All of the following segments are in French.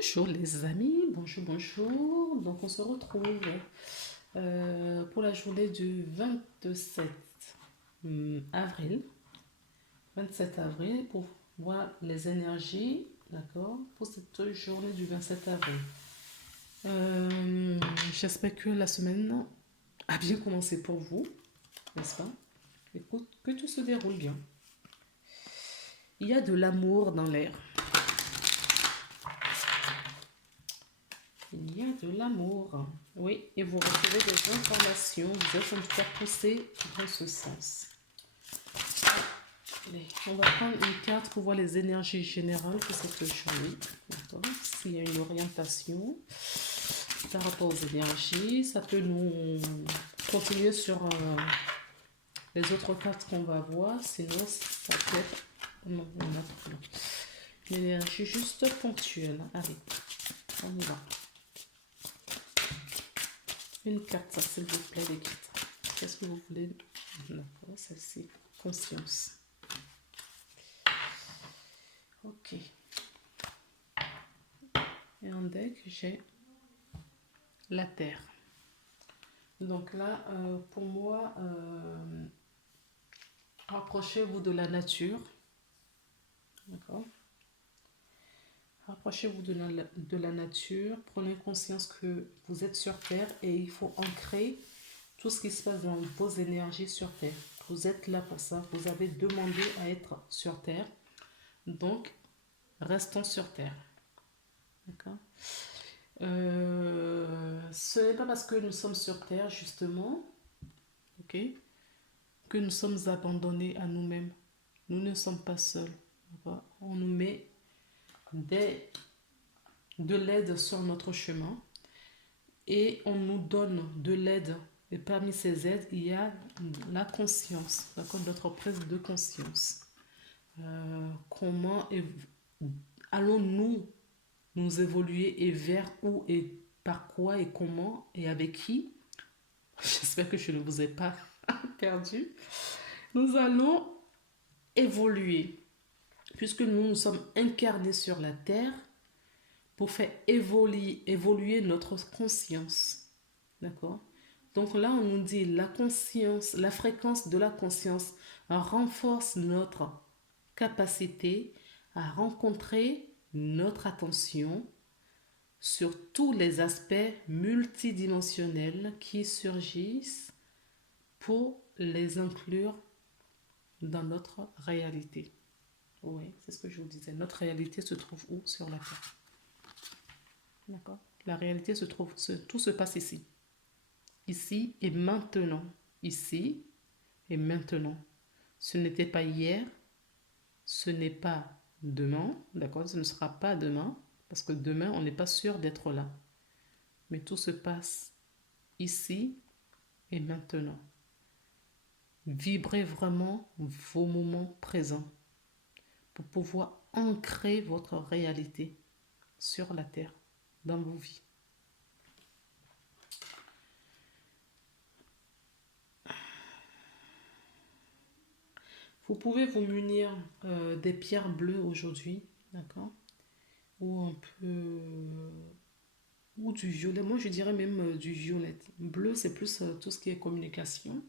Bonjour les amis, bonjour, bonjour. Donc on se retrouve pour la journée du 27 avril. 27 avril pour voir les énergies, d'accord, pour cette journée du 27 avril. J'espère que la semaine a bien commencé pour vous, n'est-ce pas? Écoute, que tout se déroule bien. Il y a de l'amour dans l'air. Il y a de l'amour. Oui, et vous recevez des informations. Vous êtes en tout cas poussé dans ce sens. Allez, on va prendre une carte pour voir les énergies générales pour cette journée. D'accord. S'il y a une orientation par rapport aux énergies, ça peut nous continuer sur les autres cartes qu'on va voir. Sinon, ça peut être... Non, non. Une énergie juste ponctuelle. Allez, on y va. Une carte, s'il vous plaît, les cartes. Qu'est-ce que vous voulez? D'accord, celle-ci. Conscience. Ok. Et en deck, j'ai la Terre. Donc là, pour moi, rapprochez-vous de la nature. D'accord. Rapprochez-vous de la nature. Prenez conscience que vous êtes sur Terre et il faut ancrer tout ce qui se passe dans vos énergies sur Terre. Vous êtes là pour ça. Vous avez demandé à être sur Terre. Donc, restons sur Terre. D'accord. Ce n'est pas parce que nous sommes sur Terre, justement, ok, que nous sommes abandonnés à nous-mêmes. Nous ne sommes pas seuls. On nous met de l'aide sur notre chemin et on nous donne de l'aide. Et parmi ces aides, il y a la conscience, notre prise de conscience. Comment allons-nous nous évoluer et vers où et par quoi et comment et avec qui? J'espère que je ne vous ai pas perdu. Nous allons évoluer puisque nous nous sommes incarnés sur la terre pour faire évoluer notre conscience. D'accord? Donc là, on nous dit la conscience, la fréquence de la conscience renforce notre capacité à rencontrer notre attention sur tous les aspects multidimensionnels qui surgissent pour les inclure dans notre réalité. Oui, c'est ce que je vous disais. Notre réalité se trouve où? Sur la Terre. D'accord? La réalité se trouve, tout se passe ici. Ici et maintenant. Ici et maintenant. Ce n'était pas hier, ce n'est pas demain, d'accord? Ce ne sera pas demain, parce que demain, on n'est pas sûr d'être là. Mais tout se passe ici et maintenant. Vibrez vraiment vos moments présents pour pouvoir ancrer votre réalité sur la terre, dans vos vies. Vous pouvez vous munir des pierres bleues aujourd'hui, d'accord? Ou un peu... ou du violet. Moi, je dirais même du violet. Bleu, c'est plus tout ce qui est communication.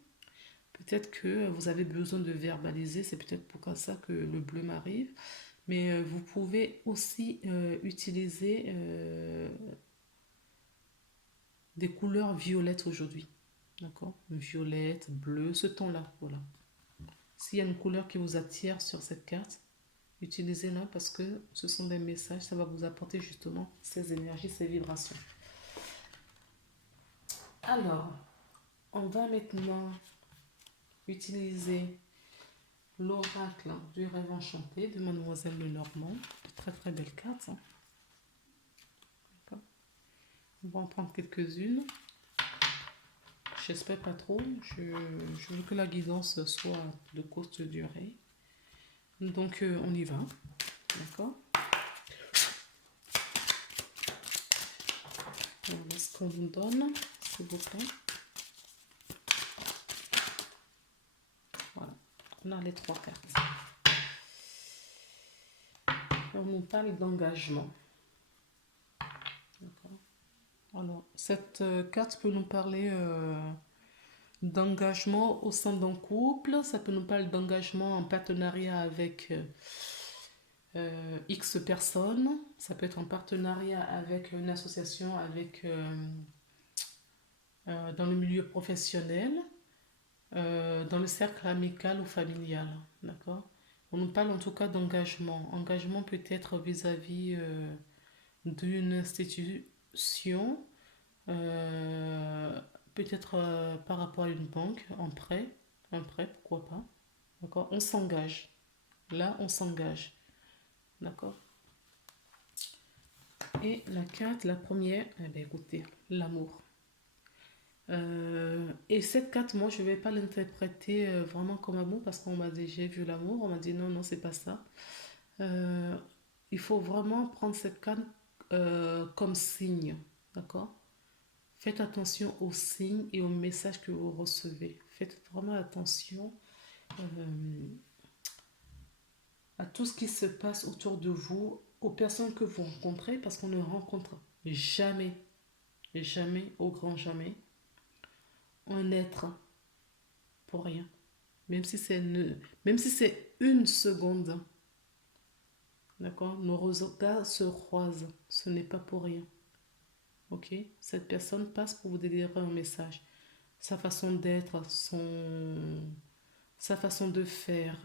Peut-être que vous avez besoin de verbaliser, c'est peut-être pour ça que le bleu m'arrive. Mais vous pouvez aussi utiliser des couleurs violettes aujourd'hui. D'accord? Violette, bleu, ce ton-là, voilà. S'il y a une couleur qui vous attire sur cette carte, utilisez-la parce que ce sont des messages, ça va vous apporter justement ces énergies, ces vibrations. Alors, on va maintenant utiliser l'oracle du rêve enchanté de Mademoiselle Lenormand. Très très belle carte. Hein. On va en prendre quelques-unes. J'espère pas trop. Je veux que la guidance soit de courte durée. Donc on y va. D'accord. Voilà ce qu'on vous donne, s'il vous plaît. Voilà. On a les 3 cartes. On nous parle d'engagement. Alors, cette carte peut nous parler d'engagement au sein d'un couple, ça peut nous parler d'engagement en partenariat avec X personnes, ça peut être en partenariat avec une association, avec, dans le milieu professionnel, dans le cercle amical ou familial, d'accord? On nous parle en tout cas d'engagement. Engagement peut être vis-à-vis d'une institution, euh, peut-être par rapport à une banque, un prêt, pourquoi pas, d'accord? On s'engage. Là, on s'engage, d'accord? Et la carte, la première, eh bien, écoutez, l'amour. Et cette carte, moi, je ne vais pas l'interpréter vraiment comme amour parce qu'on m'a dit j'ai vu l'amour. On m'a dit non, non, c'est pas ça. Euh, il faut vraiment prendre cette carte comme signe. D'accord? Faites attention aux signes et aux messages que vous recevez. Faites vraiment attention euh, à tout ce qui se passe autour de vous, aux personnes que vous rencontrez parce qu'on ne rencontre jamais, jamais, au grand jamais, un être pour rien. Même si c'est une seconde, d'accord, nos regards se croisent, ce n'est pas pour rien, ok? Cette personne passe pour vous délivrer un message. Sa façon d'être, sa façon de faire,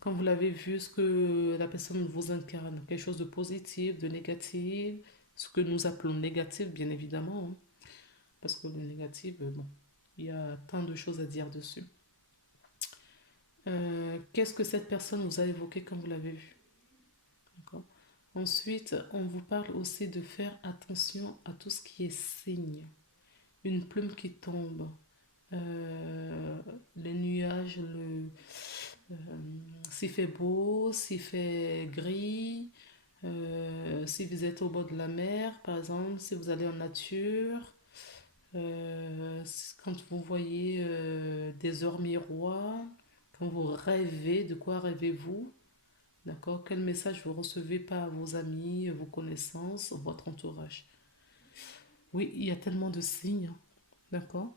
quand vous l'avez vu, ce que la personne vous incarne, quelque chose de positif, de négatif, ce que nous appelons négatif, bien évidemment, hein, parce que le négatif, bon, il y a tant de choses à dire dessus. Qu'est-ce que cette personne vous a évoqué quand vous l'avez vu? D'accord. Ensuite, on vous parle aussi de faire attention à tout ce qui est signe. Une plume qui tombe, euh, les nuages, euh, s'il fait beau, s'il fait gris, si vous êtes au bord de la mer, par exemple, si vous allez en nature, quand vous voyez des heures miroirs, quand vous rêvez, de quoi rêvez-vous? D'accord? Quel message vous recevez par vos amis, vos connaissances, votre entourage? Oui, il y a tellement de signes. D'accord?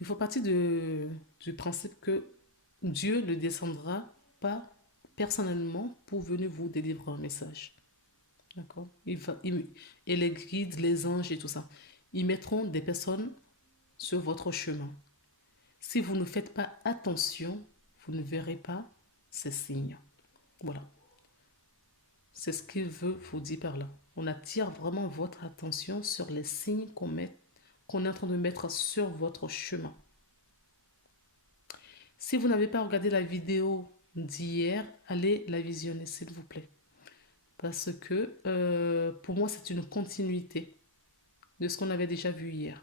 Il faut partir du principe que Dieu ne descendra pas personnellement pour venir vous délivrer un message. D'accord? Et les guides, les anges et tout ça, ils mettront des personnes sur votre chemin. Si vous ne faites pas attention, vous ne verrez pas ces signes. Voilà. C'est ce qu'il veut vous dire par là. On attire vraiment votre attention sur les signes qu'on est en train de mettre sur votre chemin. Si vous n'avez pas regardé la vidéo d'hier, allez la visionner, s'il vous plaît. Parce que pour moi, c'est une continuité de ce qu'on avait déjà vu hier.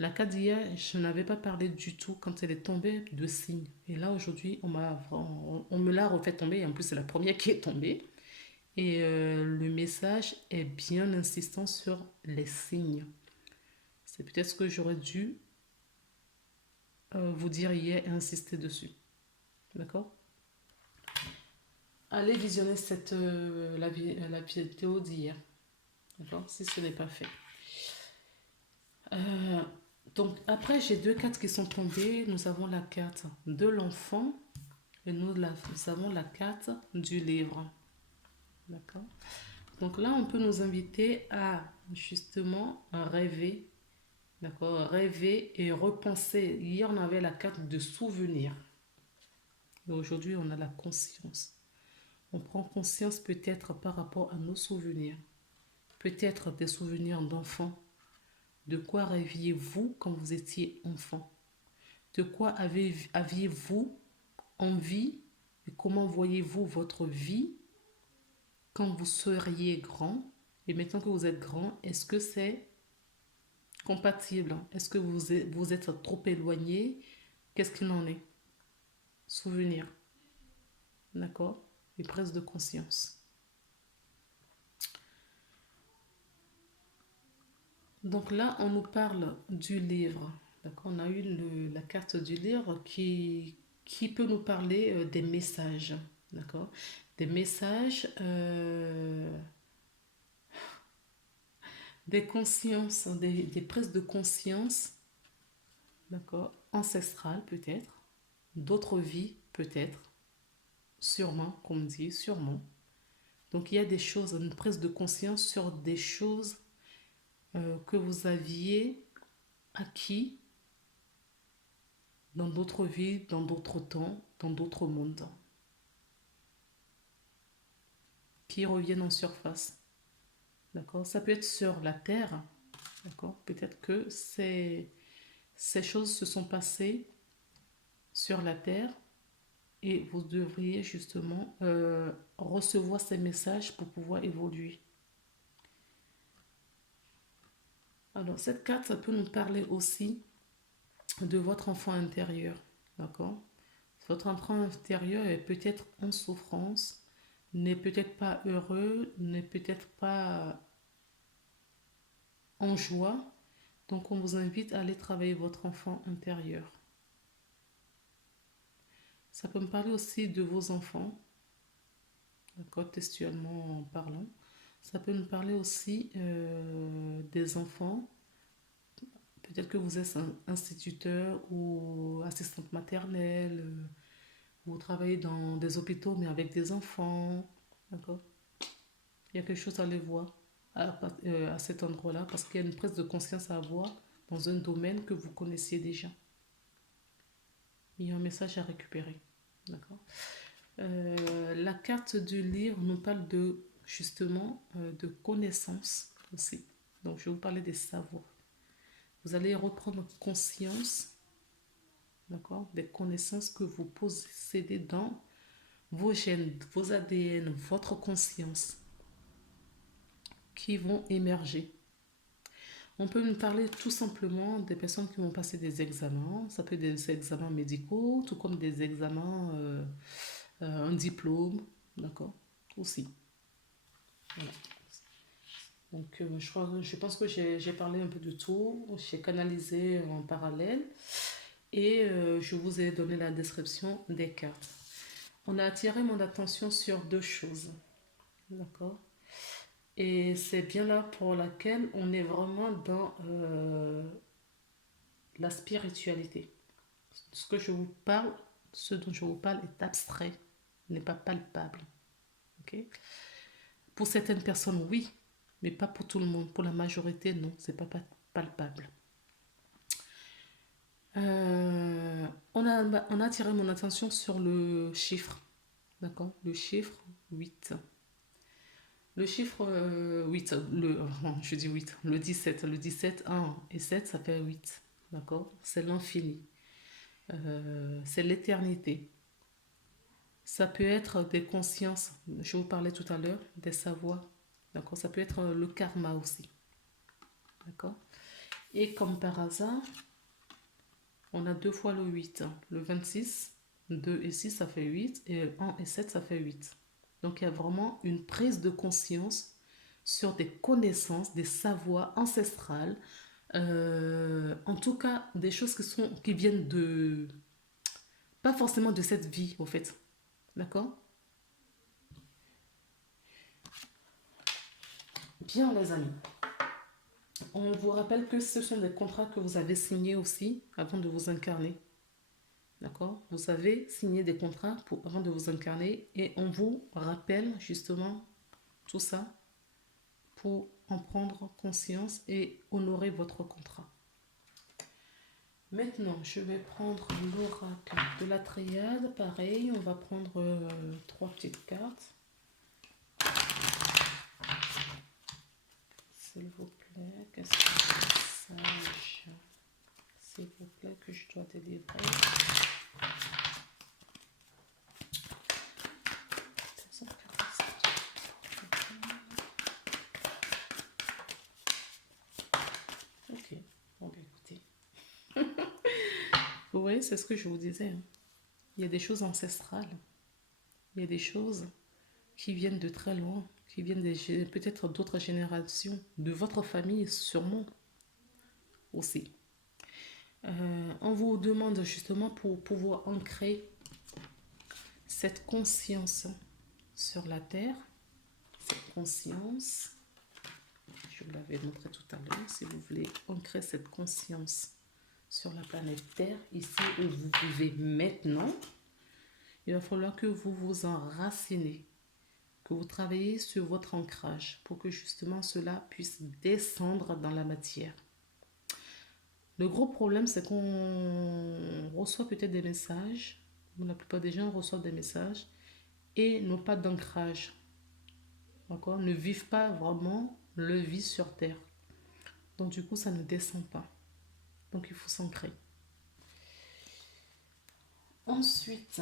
La carte d'hier, je n'avais pas parlé du tout quand elle est tombée de signes. Et là, aujourd'hui, on me l'a refait tomber. Et en plus, c'est la première qui est tombée. Et le message est bien insistant sur les signes. C'est peut-être ce que j'aurais dû vous dire hier et insister dessus. D'accord? Allez visionner la vidéo d'hier. D'accord? Si ce n'est pas fait. Euh, donc après, j'ai deux cartes qui sont tombées. Nous avons la carte de l'enfant et nous avons la carte du livre. D'accord? Donc là, on peut nous inviter à justement rêver. D'accord? Rêver et repenser. Hier, on avait la carte de souvenir. Et aujourd'hui, on a la conscience. On prend conscience peut-être par rapport à nos souvenirs. Peut-être des souvenirs d'enfant. De quoi rêviez-vous quand vous étiez enfant? De quoi aviez-vous envie et comment voyez-vous votre vie quand vous seriez grand? Et maintenant que vous êtes grand, est-ce que c'est compatible? Est-ce que vous êtes trop éloigné? Qu'est-ce qu'il en est? Souvenir, d'accord? Et prise de conscience. Donc là, on nous parle du livre. D'accord? On a eu la carte du livre qui peut nous parler des messages. D'accord? Des messages des consciences, des prises de conscience, d'accord, ancestrales peut-être, d'autres vies peut-être, sûrement, comme dit, sûrement. Donc il y a des choses, une prise de conscience sur des choses que vous aviez acquis dans d'autres vies, dans d'autres temps, dans d'autres mondes, qui reviennent en surface. D'accord? Ça peut être sur la Terre. D'accord? Peut-être que ces choses se sont passées sur la Terre et vous devriez justement recevoir ces messages pour pouvoir évoluer. Alors, cette carte, ça peut nous parler aussi de votre enfant intérieur. D'accord? Votre enfant intérieur est peut-être en souffrance, n'est peut-être pas heureux, n'est peut-être pas en joie. Donc, on vous invite à aller travailler votre enfant intérieur. Ça peut me parler aussi de vos enfants, d'accord, textuellement parlant. Ça peut me parler aussi des enfants. Peut-être que vous êtes un instituteur ou assistante maternelle, vous travaillez dans des hôpitaux mais avec des enfants, d'accord. Il y a quelque chose à aller voir à cet endroit-là parce qu'il y a une prise de conscience à avoir dans un domaine que vous connaissiez déjà. Il y a un message à récupérer, d'accord. La carte du livre nous parle de justement de connaissances aussi. Donc je vais vous parler des savoirs. Vous allez reprendre conscience, d'accord, des connaissances que vous possédez dans vos gènes, vos ADN, votre conscience qui vont émerger. On peut nous parler tout simplement des personnes qui vont passer des examens. Ça peut être des examens médicaux, tout comme des examens, un diplôme, d'accord, aussi. Voilà. Donc, je pense que j'ai parlé un peu de tout. J'ai canalisé en parallèle et je vous ai donné la description des cartes. On a attiré mon attention sur deux choses, d'accord? Et c'est bien là pour laquelle on est vraiment dans la spiritualité. Ce que je vous parle, ce dont je vous parle est abstrait, n'est pas palpable. Okay? Pour certaines personnes, oui, mais pas pour tout le monde. Pour la majorité, non, c'est pas palpable. On a attiré mon attention sur le chiffre, d'accord? Le chiffre 8. Le chiffre 8, je dis 8, le 17, 1 et 7, ça fait 8, d'accord? C'est l'infini, c'est l'éternité. Ça peut être des consciences, je vous parlais tout à l'heure, des savoirs, d'accord? Ça peut être le karma aussi, d'accord? Et comme par hasard, on a deux fois le 8, le 26, 2 et 6, ça fait 8, et 1 et 7, ça fait 8. Donc il y a vraiment une prise de conscience sur des connaissances, des savoirs ancestrales, en tout cas des choses qui viennent de, pas forcément de cette vie au fait, d'accord? Bien les amis, on vous rappelle que ce sont des contrats que vous avez signés aussi avant de vous incarner, d'accord? Vous avez signé des contrats avant de vous incarner et on vous rappelle justement tout ça pour en prendre conscience et honorer votre contrat. Maintenant, je vais prendre l'oracle de la triade. Pareil, on va prendre 3 petites cartes. S'il vous plaît, qu'est-ce que c'est sage? S'il vous plaît, que je dois délivrer. Ok, bon, bien écoutez. Vous voyez, c'est ce que je vous disais. Hein. Il y a des choses ancestrales. Il y a des choses qui viennent de très loin, qui viennent peut-être d'autres générations, de votre famille sûrement aussi. On vous demande justement pour pouvoir ancrer cette conscience sur la terre, cette conscience, je vous l'avais montré tout à l'heure, si vous voulez ancrer cette conscience sur la planète Terre, ici où vous vivez maintenant, il va falloir que vous vous enracinez, que vous travaillez sur votre ancrage pour que justement cela puisse descendre dans la matière. Le gros problème, c'est qu'on reçoit peut-être des messages, la plupart des gens reçoivent des messages et n'ont pas d'ancrage, d'accord, ne vivent pas vraiment le vie sur Terre. Donc du coup, ça ne descend pas. Donc il faut s'ancrer. Ensuite,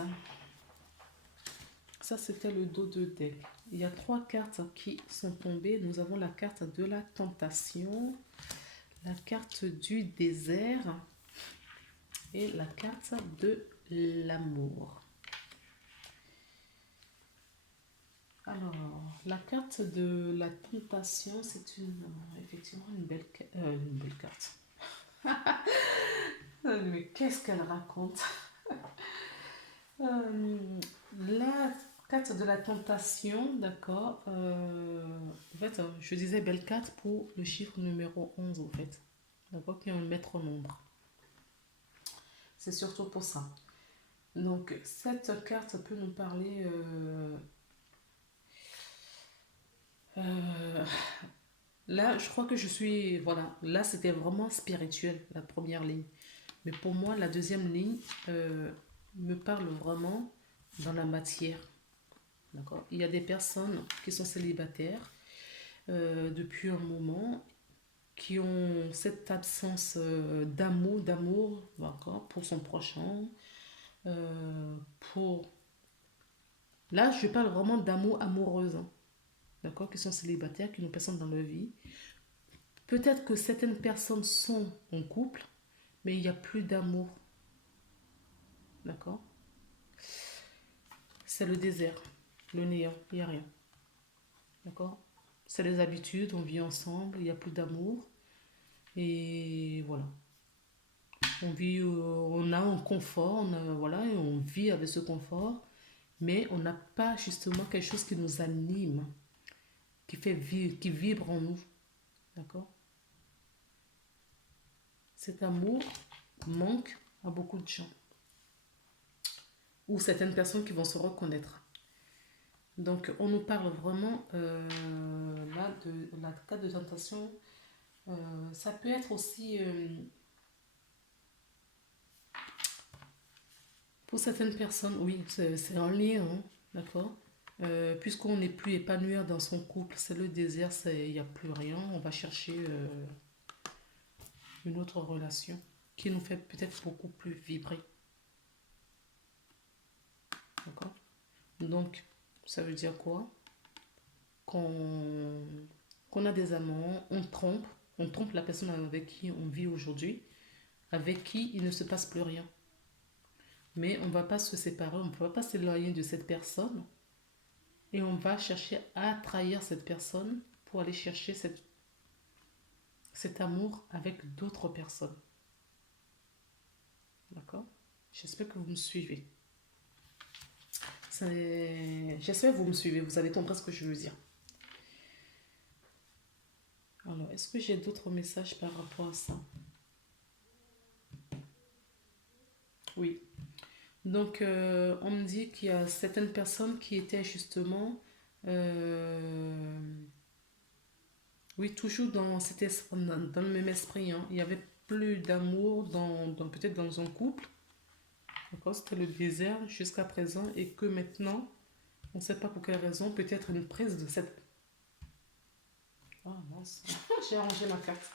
ça c'était le dos de deck. Il y a 3 cartes qui sont tombées. Nous avons la carte de la tentation, la carte du désert et la carte de l'amour. Alors, la carte de la tentation, c'est effectivement une belle carte. Mais qu'est-ce qu'elle raconte? La carte de la tentation, d'accord. En fait, je disais belle carte pour le chiffre numéro 11, en fait. D'accord, qui est un maître nombre. C'est surtout pour ça. Donc, cette carte peut nous parler... là, je crois que je suis... Voilà, là, c'était vraiment spirituel, la première ligne. Mais pour moi, la deuxième ligne me parle vraiment dans la matière. D'accord. Il y a des personnes qui sont célibataires depuis un moment, qui ont cette absence d'amour, d'accord, pour son prochain, pour... Là, je parle vraiment d'amour amoureuse, hein, d'accord, qui sont célibataires, qui n'ont personne dans leur vie. Peut-être que certaines personnes sont en couple, mais il n'y a plus d'amour, d'accord. C'est le désert, le néant, il n'y a rien, d'accord. C'est les habitudes, on vit ensemble, il n'y a plus d'amour, et voilà. On vit, on a un confort, voilà, et on vit avec ce confort, mais on n'a pas justement quelque chose qui nous anime, qui fait vivre, qui vibre en nous, d'accord. Cet amour manque à beaucoup de gens, ou certaines personnes qui vont se reconnaître. Donc, on nous parle vraiment là de la carte de tentation. Ça peut être aussi pour certaines personnes, oui, c'est en lien, hein, d'accord. Puisqu'on n'est plus épanoui dans son couple, c'est le désert, il n'y a plus rien. On va chercher une autre relation qui nous fait peut-être beaucoup plus vibrer, d'accord. Donc, ça veut dire quoi? Qu'on a des amants, on trompe la personne avec qui on vit aujourd'hui, avec qui il ne se passe plus rien. Mais on ne va pas se séparer, on ne va pas s'éloigner de cette personne et on va chercher à trahir cette personne pour aller chercher cet amour avec d'autres personnes. D'accord? J'espère que vous me suivez. J'espère que vous me suivez, vous avez compris ce que je veux dire. Alors, est-ce que j'ai d'autres messages par rapport à ça? Oui. Donc, on me dit qu'il y a certaines personnes qui étaient justement, oui, toujours dans cet esprit, dans le même esprit, hein. Il y avait plus d'amour peut-être dans un couple. D'accord, c'était le désert jusqu'à présent et que maintenant, on ne sait pas pour quelle raison, peut-être une prise de cette... Ah mince, j'ai arrangé ma carte.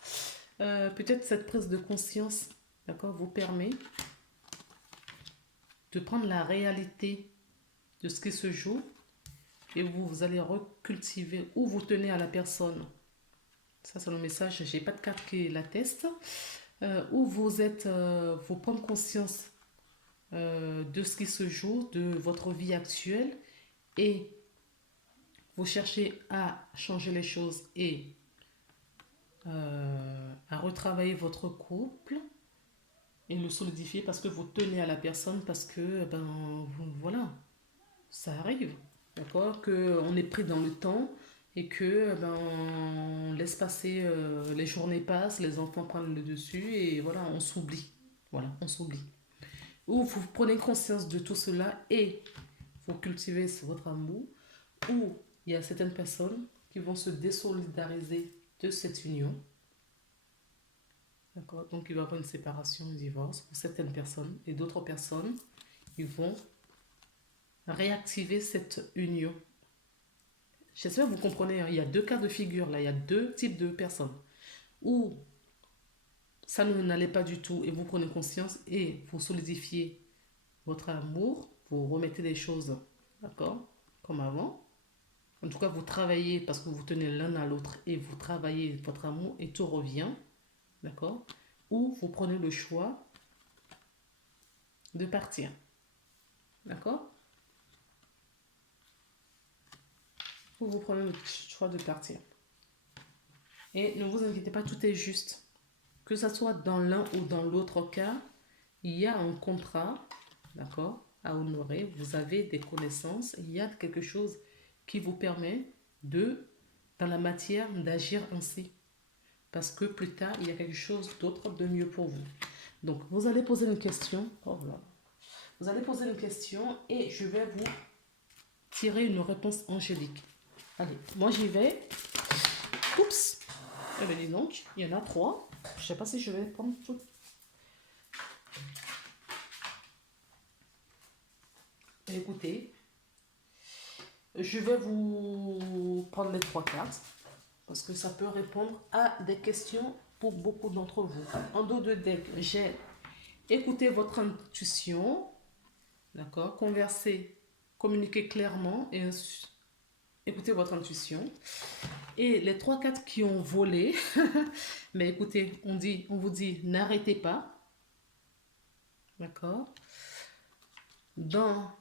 Peut-être cette prise de conscience, d'accord, vous permet de prendre la réalité de ce qui se joue et vous allez recultiver ou vous tenez à la personne. Ça, c'est le message. J'ai pas de carte qui l'atteste. Où vous êtes, vous prendre conscience de ce qui se joue, de votre vie actuelle et vous cherchez à changer les choses et à retravailler votre couple et le solidifier parce que vous tenez à la personne, parce que, voilà, ça arrive, d'accord, qu'on est pris dans le temps et que ben, on laisse passer, les journées passent, les enfants prennent le dessus et voilà, on s'oublie. Voilà, on s'oublie. Ou vous prenez conscience de tout cela et vous cultivez votre amour, ou il y a certaines personnes qui vont se désolidariser de cette union. D'accord? Donc il va y avoir une séparation, un divorce pour certaines personnes et d'autres personnes, ils vont réactiver cette union. J'espère que vous comprenez, hein. Il y a deux cas de figure là, il y a deux types de personnes. Ou ça ne n'allait pas du tout et vous prenez conscience et vous solidifiez votre amour, vous remettez les choses, d'accord, comme avant. En tout cas, vous travaillez parce que vous tenez l'un à l'autre et vous travaillez votre amour et tout revient, d'accord. Ou vous prenez le choix de partir, d'accord. Ou vous prenez le choix de partir. Et ne vous inquiétez pas, tout est juste. Que ce soit dans l'un ou dans l'autre cas, il y a un contrat, d'accord, à honorer. Vous avez des connaissances, il y a quelque chose qui vous permet de, dans la matière, d'agir ainsi. Parce que plus tard, il y a quelque chose d'autre de mieux pour vous. Donc, vous allez poser une question. Oh là. Vous allez poser une question et je vais vous tirer une réponse angélique. Allez, moi j'y vais. Oups. Eh bien, dis donc, il y en a 3. Je ne sais pas si je vais prendre tout. Écoutez, je vais vous prendre les 3 cartes parce que ça peut répondre à des questions pour beaucoup d'entre vous. En dos de deck, j'ai écouté votre intuition, d'accord, conversez, communiquez clairement et écoutez votre intuition. Et les 3 cartes qui ont volé, mais écoutez, on vous dit n'arrêtez pas, d'accord. Dans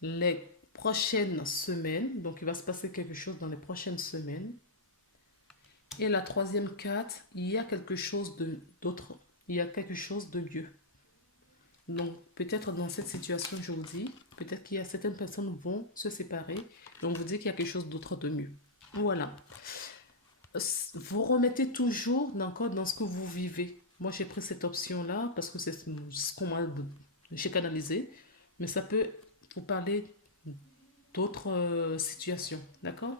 les prochaines semaines, donc il va se passer quelque chose dans les prochaines semaines. Et la 3e carte, il y a quelque chose d'autre, il y a quelque chose de mieux. Donc peut-être dans cette situation, je vous dis, peut-être qu'il y a certaines personnes qui vont se séparer, et on vous dit qu'il y a quelque chose d'autre de mieux. Voilà. Vous remettez toujours encore dans ce que vous vivez. Moi, j'ai pris cette option-là parce que c'est ce qu'on m'a, j'ai canalisé, mais ça peut vous parler d'autres situations, d'accord?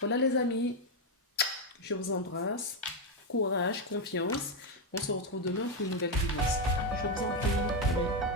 Voilà les amis, je vous embrasse, courage, confiance, on se retrouve demain pour une nouvelle vidéo. Je vous en prie. Oui.